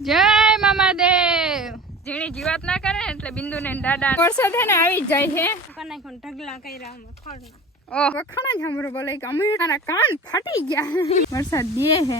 જય મામાદેવ જીણી જીવાત ના કરે એટલે બિંદુ ને દાદા વરસાદ હે ને આવી જ જાય છે કને કોણ ઢગલા કર્યા અમે ખડ ઓ વખાણા જ हमरो બોલે કે અમે તારા કાન ફાટી ગયા વરસાદ દે હે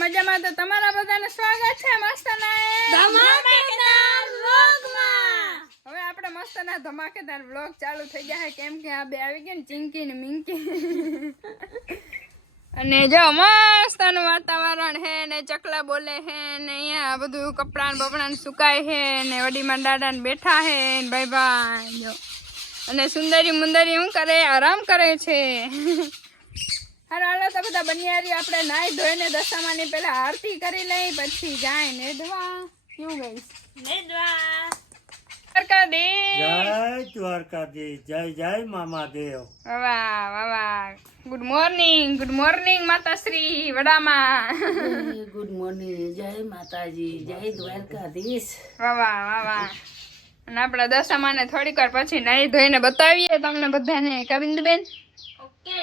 મજામાં તો તમારા બધાને સ્વાગત છે મસ્તના ધમાકેદાર વ્લોગમાં હવે આપણે મસ્તના ધમાકેદાર વ્લોગ ચાલુ થઈ ગયા કેમ કે આ બે આવી ગયા ને ચિંકી ને મિંકી અને જો મસ્તનું વાતાવરણ હે ને ચકલા બોલે હે ને અહીંયા બધું કપડાં બપડા સુકાય હે ને વડીમાં દાદા ને બેઠા હે ને ભાઈ ભાઈ જો અને સુંદરી મુંદરી શું કરે આરામ કરે છે હાલો તો બધા બનિયારી આપણે નાઈ ધોઈને દશામાની પહેલા આરતી કરી લઈ પછી જાય નેદવા કેવું ગઈશ નેદવા દ્વારકાધીશ જય જય મામાદેવ વાહ વાહ ગુડ મોર્નિંગ માતાશ્રી વડામાં ગુડ મોર્નિંગ જય માતાજી જય દ્વારકાધીશ વાહ અને આપણા દશામાને થોડીક વાર પછી નાઈ ધોઈને બતાવીએ તમને બધાને કવિંદબેન ઓકે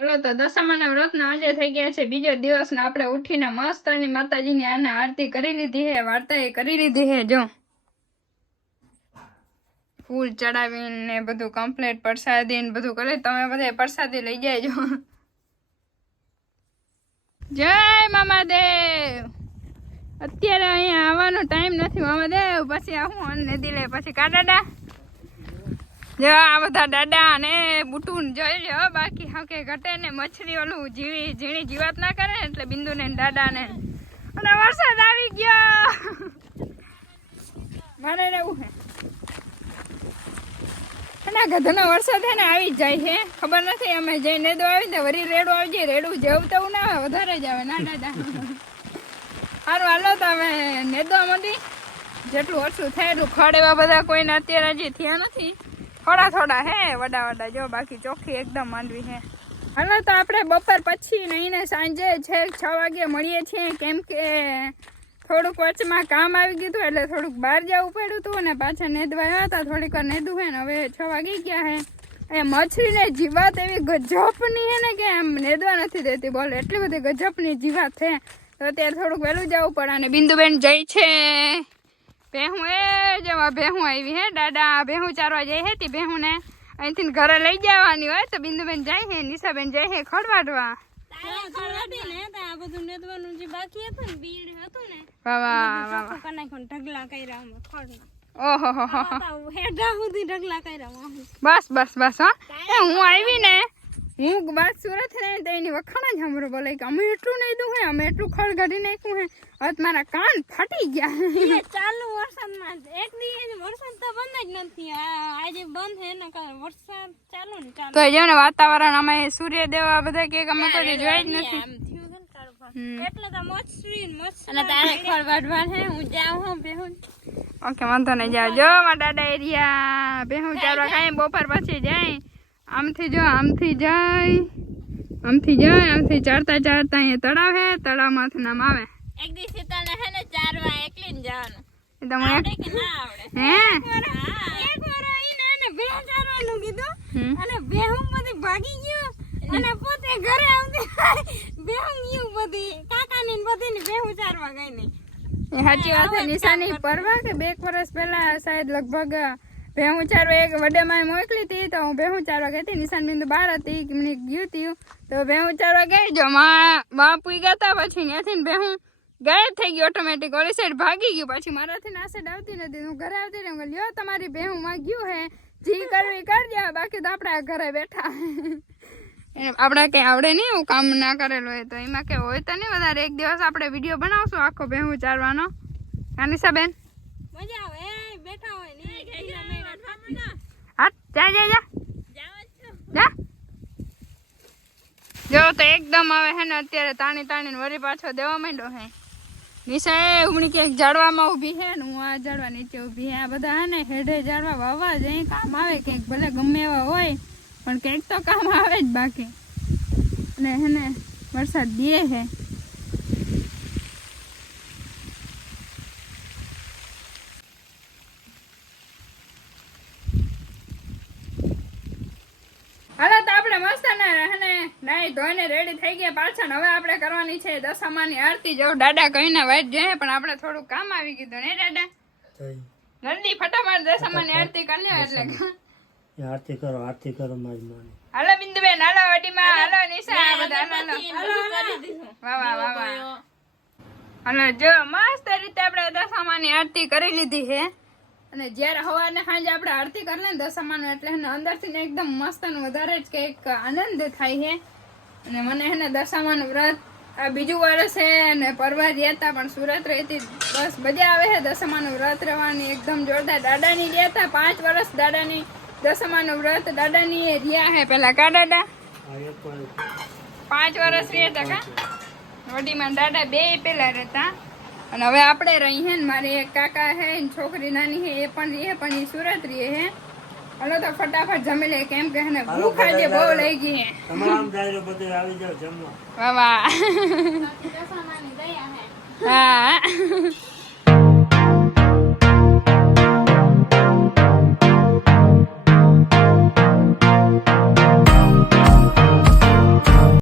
હાલો તો દશામાના વ્રતના આજે થઈ ગયા છે બીજો દિવસ ને આપણે ઉઠીને મસ્ત ની માતાજીની આને આરતી કરી લીધી હે વાર્તા એ કરી લીધી હે જો ફૂલ ચડાવીને બધું કમ્પ્લીટ પ્રસાદી ને બધું કરે તમે બધા પ્રસાદી લઈ જાયજો જય મામાદેવ અત્યારે અહીંયા આવવાનો ટાઈમ નથી મામાદેવ પછી આવું નદી લે પછી કાડાડા જો આ બધા દાદા ને બુટુન જોઈ લો બાકી હાકે ઘટે ને મછલી ઓલું ઝીણી જીવાત ના કરે એટલે બિંદુ ને દાદા ને અને વરસાદ આવી ગયો મારે એવું હે અને ગધનો વરસાદ હે ને આવી જ જાય છે ખબર નથી અમે જઈ નેદો આવી ને વરી રેડો આવી જાય રેડું જેવું તેવું ના આવે વધારે જ આવે ના દાદા સારું હાલો તો અમે નેદવા માંડી જેટલું ઓછું થાય એટલું ખડ એવા બધા કોઈને અત્યારે હજી થયા નથી થોડા હે વડા જો બાકી ચોખ્ખી એકદમ માંડવી હે હાલો તો આપણે બપોર પછી નહીને સાંજે છે 6 વાગે મળીએ છીએ કેમ કે થોડુંક વચમાં કામ આવી ગયું હતું એટલે થોડુંક બહાર જવું પડ્યું હતું અને પાછા નેદવા આવ્યા હતા થોડીક વાર નેદવું હે ને હવે 6 વાગી ગયા હે એ મછલીને જીવાત એવી ગજબની હે ને કે આમ નેદવા નથી દેતી બોલ એટલી બધી ગજબની જીવાત છે તો અત્યારે થોડુંક વહેલું જવું પડે અને બિંદુબેન જઈ છે ભેહું એ જેવા ભેહું આવી હે દાદા ભેહું ચારવા જાય હે તી ભેહું ને અહીંથી ઘરે લઈ જવાની હોય તો બિંદુબેન જાય હે નિશાબેન જાય હે ખડવાડવા બસ હા હું આવી ને હું બાદ સુરત ને તો એની વખાણા જ हमरो બોલે કે અમે એટલું નહીં દઉં હે અમે એટલું ખડ કાઢી નાખ્યું હે હવે મારા કાન ફાટી ગયા ચાલુ વરસાદમાં એક દિવસ વરસાદ તો બંધ જ નથી આજે બંધ હે ને વરસાદ ચાલુ ને ચાલુ તો જો ને વાતાવરણ અમે સૂર્યદેવ આ બધા કે અમે કોઈ જોઈ જ નથી એટલે તો મસ્ત અને તારે ખડ વાડવા હે હું જાઉં હું બેહું ઓકે વાંધો નહીં જાવ જો મારા દાદા એરિયા બેહું ચારવા કાંઈ બપોર પછી જાય આમથી ચડતા અહીંયા તળાવ હે તળાવમાંથી નામ આવે એક દિવસ તને હે ને ચારવા એકલી ને જવાનું આવડે કે ના આવડે હે એક વાર આઈને ને બે ચારવાનું કીધું અને બેહું બધી ભાગી ગયો અને પોતે ઘરે આવતી બેહું યું બધી કાકાને બધી ને બેહું ચારવા ગઈ નહીં એ સાચી વાત છે નિશાની પરવા કે 2 વર્ષ પહેલા શાયદ લગભગ ભેહું ચારવા એક વડેમાં મોકલી હતી તો હું ભેહું ચારવા ગઈ હતી નિશાન બિંદુ બહાર હતી કે મને ગયું હતું તો ભેહું ચારવા ગઈ જો બાપુ ગયા હતા પછી ત્યાંથી ભેહું ગાયબ થઈ ગઈ ઓટોમેટિક ઓલી સાઈડ ભાગી ગયું પછી મારાથી ના સાઈડ આવતી નથી હું ઘરે આવતી રહી લ્યો તમારી ભેહું માં ગયું હે જી કરવી કરજો, બાકી તો આપણે આ ઘરે બેઠા. આપણે કઈ આવડે નહીં એવું કામ ના કરેલું હોય તો એમાં કે હોય તો નહીં વધારે. એક દિવસ આપણે વિડીયો બનાવશું આખો ભેહું ચારવાનો. અનિશાબેન મજા આવે બેઠા હોય ને હા જા જા જા જા. જો તો એકદમ આવે હે ને અત્યારે તાણી તાણીને વળી પાછો દેવા માંડ્યો હે. નિશા હમણાં ક્યાંક ઝાડવામાં ઊભી હે ને હું આ ઝાડવા નીચે ઊભી હે. આ બધા હે ને હેઠે ઝાડવા વાવવા જ અહીં કામ આવે કંઈક, ભલે ગમે એવા હોય પણ કંઈક તો કામ આવે જ બાકી. અને હે ને વરસાદ દે હે. હાલો તો આપણે મસ્ત ને હે નાઈ ધોઈને રેડી થઈ ગયા પાછા. હવે આપણે કરવાની છે દશામાની આરતી. જો દાદા કહીને વાઈટ જોઈએ પણ આપણે થોડું કામ આવી ગયું ને દાદા. જલ્દી ફટાફટ દશામાની આરતી કરી લ્યો એટલે. આરતી કરો મારી માને. હાલો બિંદુબેન, હાલો વડીમાં, હાલો નિશા, બધા હાલો. વાહ વાહ વાહ વાહ. હાલો જો મસ્ત રીતે આપણે દશામાની આરતી કરી લીધી છે. અને જ્યારે સવારને સાંજે આપણે આરતી કરી લે ને દશામાનું એટલે એને અંદરથી ને એકદમ મસ્ત ને વધારે જ કંઈક આનંદ થાય છે. અને મને હે ને દશામાનું વ્રત આ બીજું વર્ષ છે ને પરવા ગયા હતા પણ સુરત રહેતી બસ મજા આવે છે દશામાનું વ્રત રહેવાની એકદમ જોરદાર. દાદાની ગયા હતા 5 વર્ષ દાદાની દશામાનું વ્રત દાદાની એ રહ્યા હે પેલા કા દાદા 5 વર્ષ રહ્યા હતા કા વડીમાં દાદા બે પેલા રહેતા. અને હવે આપણે રહી હે ને મારી એક કાકા હે છોકરી નાની હે એ પણ રહી પણ એ સુરત રહી હે. હાલો તો ફટાફટ જમી લે કેમ કે ને ભૂખ આજે બહુ લઈ ગઈ હે. તમામ દાયરો બધે આવી જાવ જમવા. વાહ વાહ હા